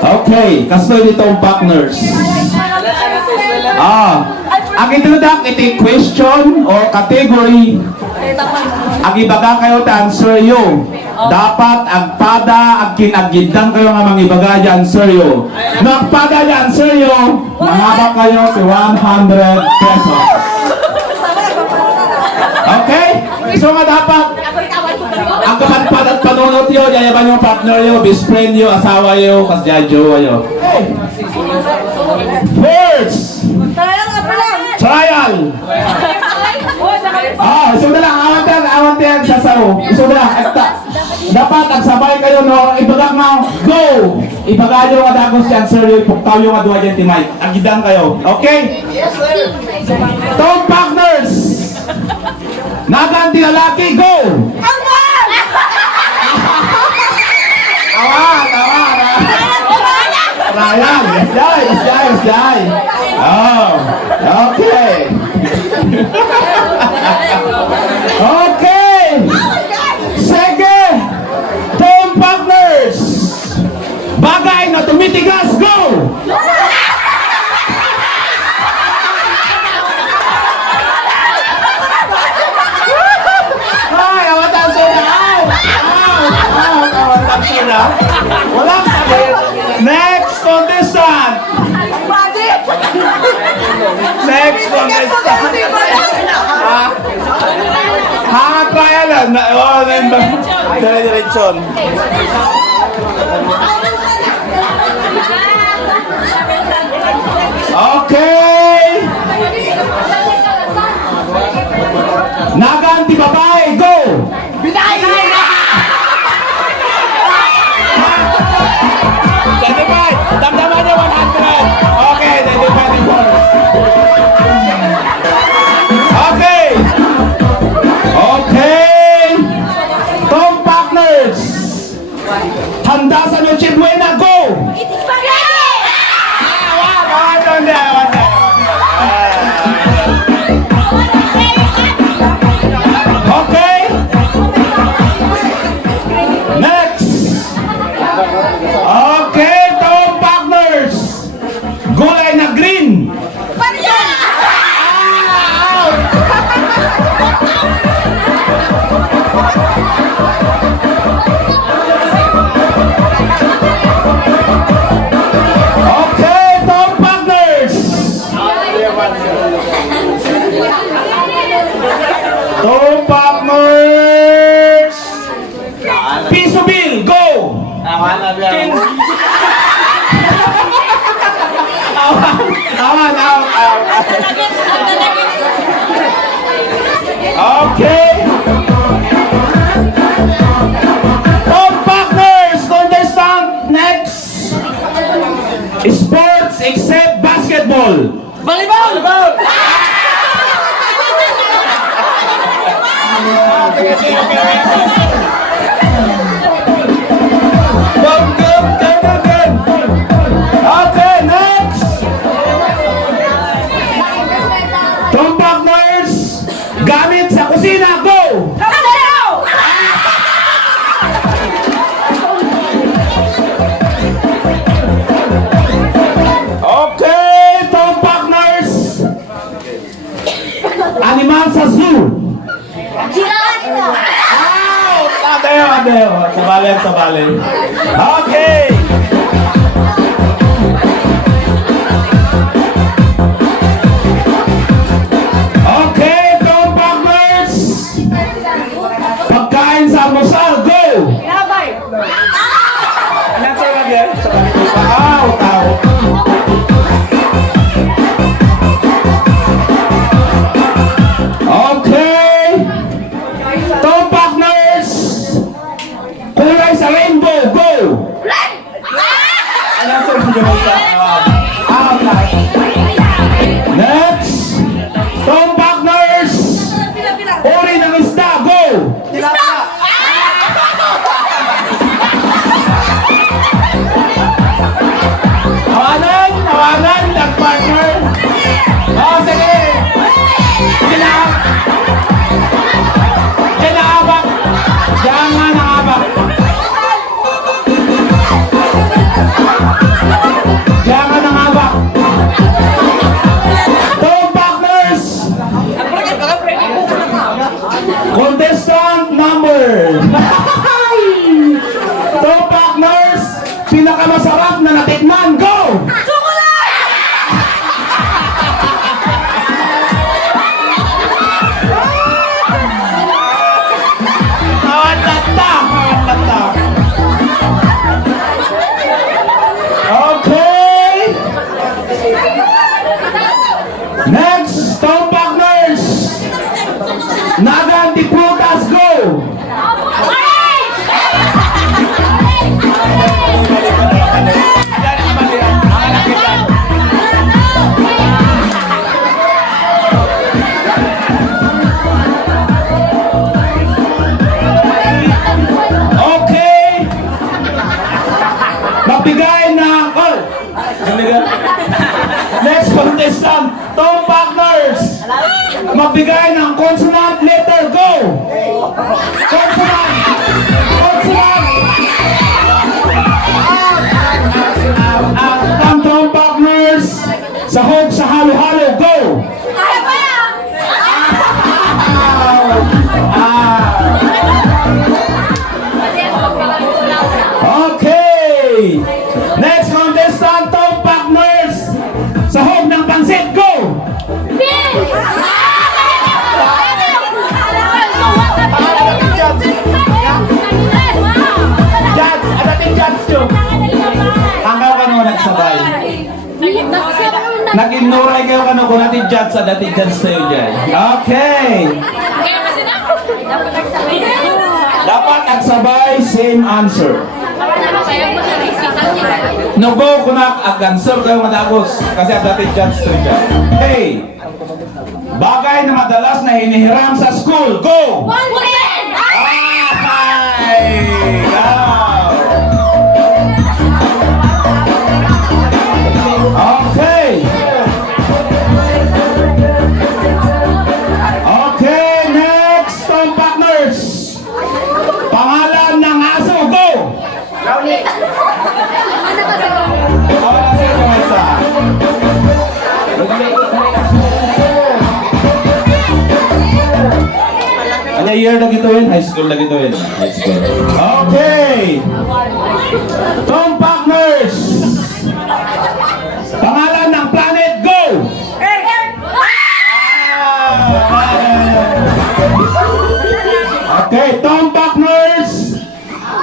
Okay, kastoy nitong partners. Ang itinudak iti question or category. Ang ibaga kayo ta answer yo. Dapat agpada ag kinagidang kayo nga mangibaga di answer yo. Nagpada di answer yo, mangaba kayo ti 100 pesos. Okay? So nga dapat ang kamanpad at panunot yo, yayaban yung partner yo, best friend yo, asawa yo, kasjajo yo. First! Trial! Iso na lang, awan tayo sa sao. Iso na lang, dapat agsabay kayo no, ibagak na, go! Ibagak nyo nga dagos si answer yo, ipuktaw yung nga duwa dyan ti Mike. Agidang kayo, okay? Yes, sir. Tom partners! Naganti lalaki, go! Awan! Ryan, let's die. Oh, okay. Okay. Sige. Tom partners. Bagay na tumitigas, go! Ay, awatan sila. Awatan sila. Walang sabi. Next contestant. Next contestant. Hangat kaya lang. Dire-diretson. Okay. Naganti babae, go! Damdaman niya 100. Okay, 24. Okay. Tom partners. Handa sa Noche Buena, go! Okay. Next. Okay, Tom partners. Gulay na green. Okay, Tom partners. Tom partners. Piso bill, go! Awan. Okay. Tom partners, contestant next. Sports except basketball. Volleyball! Good. Okay, next. Tom partners, gamit sa kusina, go! Okay, Tom partners, animal sa zoo. Adeo. Sabalen. Okay. Okay, Tom partners. Pagkain sa almusal, go! Ilan sa lagyan? Tao. Okay. Tom partners. Kulay sa rainbow, go! Ilan sa lagyan? Next. Tom partners. Uri ng isda, go! Tawanan, nag-partner. Sige. Kinaabak. Diyan nga nakabak. pinakamasarap na natikman? Go! Okay. Next, Tom Partners. Nagan di Prutas, go. Okay. Magbigay ng call. Next contestant, Tom Partners. Magbigay ng consonant letter, go. Consonant. Consonant. Ang Tom Partners. Sahog sa halo-halo, go. Okay. Next contestant, Tom Partners. Sahog ng pansit, go. Judge, adating judge to. Hanggaw ka nung nagsabay. Nag-ignoray kayo ka nung kung natin judge sa dating judge sa'yo dyan. Okay. Dapat nagsabay, same answer. No go kung nag-answer kayo matagos kasi ang dating judge sa'yo dyan. Hey! Bagay na madalas na hinihiram sa school, go! Ay! Okay. Okay, next, Tom Partners. Pangalan ng aso, go! Ano year na gito yun? High school na gito yun. High school. Okay. Tom Partners. Pangalan ng planet, go! Okay, Tom Partners.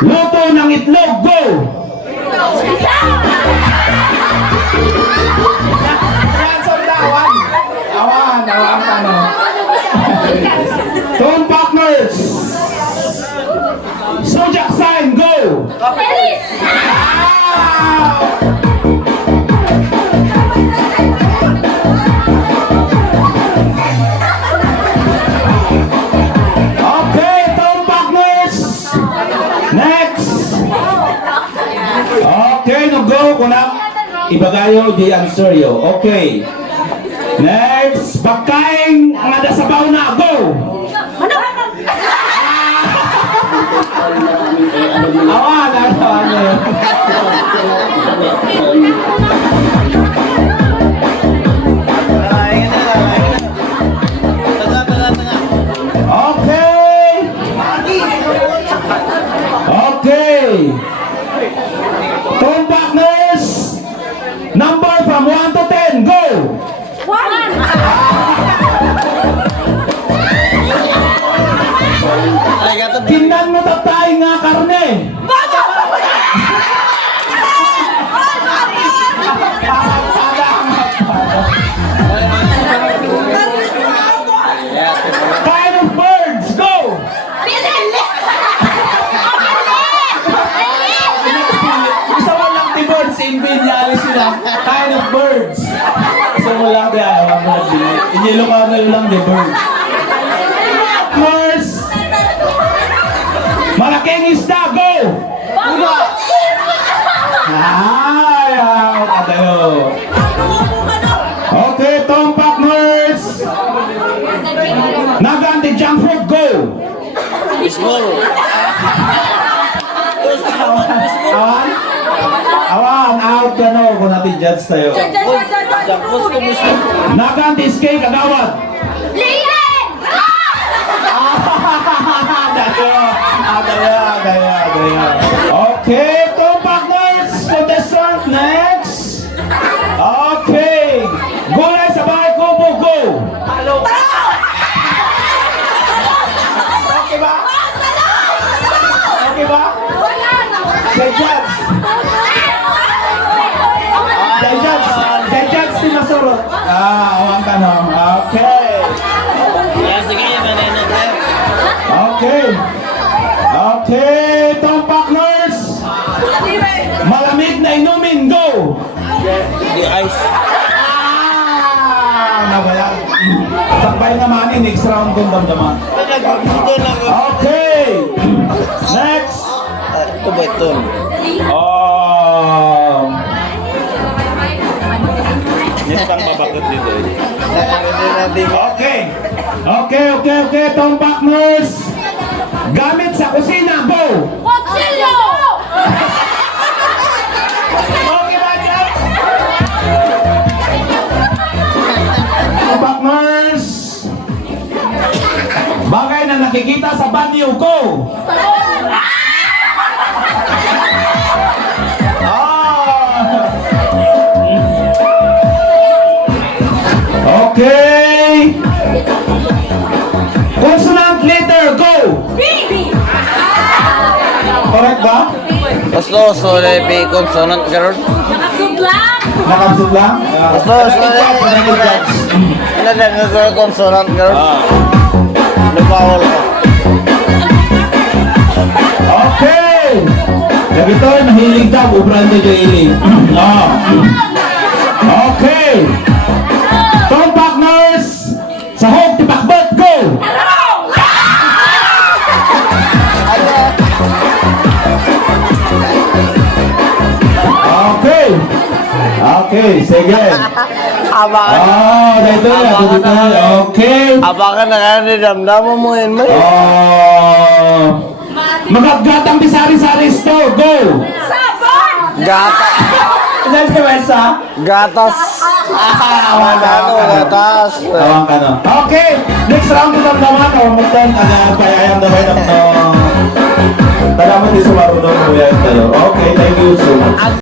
Luto ng itlog, go! Awan ka no. Tom Partners. Zodiac sign, go! Okay, Tom Partners. Next. Okay, no go. Kuna ibagayo di answer yo. Okay. Next, pagkain nga sabaw na, go! Awan, awan. Okay. Okay. Tom Partners, number from 1 to 10, go! Kindan mo tatay nga karne. Kind of birds, go! Isa mo lang ti birds, invinyali sila. Kind of birds. Isa mo lang di inyelo ka na yun lang di birds. Birds. Malaking isda, go! Ayaw, katayo. Okay, Tom Partners. Naganti junk food, go! Awan? Awan, out ka no, kung natin judge tayo. Naganti skate, agawad. Okay, Tom Partners, pahinga man, next round kong damdaman. Okay! Next! Ito ba ito? Oh! Nitang babakot dito eh. Okay! Okay, Tom Partners! Gamit sa kusina, go! Kutsilyo! Okay ba dyan? Tom Partners! Bagay na nakikita sa banyo ko! Okay! Consonant letter, go! Correct ba? Basta, so, may consonant karon. Nakasudlang! Nakabsod lang? Basta, so, wala na nga consonant karon. Lupawal ko. Okay! Ganito, mahilig daw, ubran niya yung ilig. Okay! Tom Partners! Sa home, tipakbot, go! Okay! Okay, sige. Abakan. Dito na. Okay. Abakan na kaya ni damdaman mo yun, may. Magaggatang bisari-sari store, go! Sabon! Gata. Saan si Wesa? Gatas. Gatas. Tawang ka no. Okay, next round ko ng naman. Kawamutan, payayang na kayo ng... Tala mo di sa marunong mo yan tayo. Okay, thank you so much.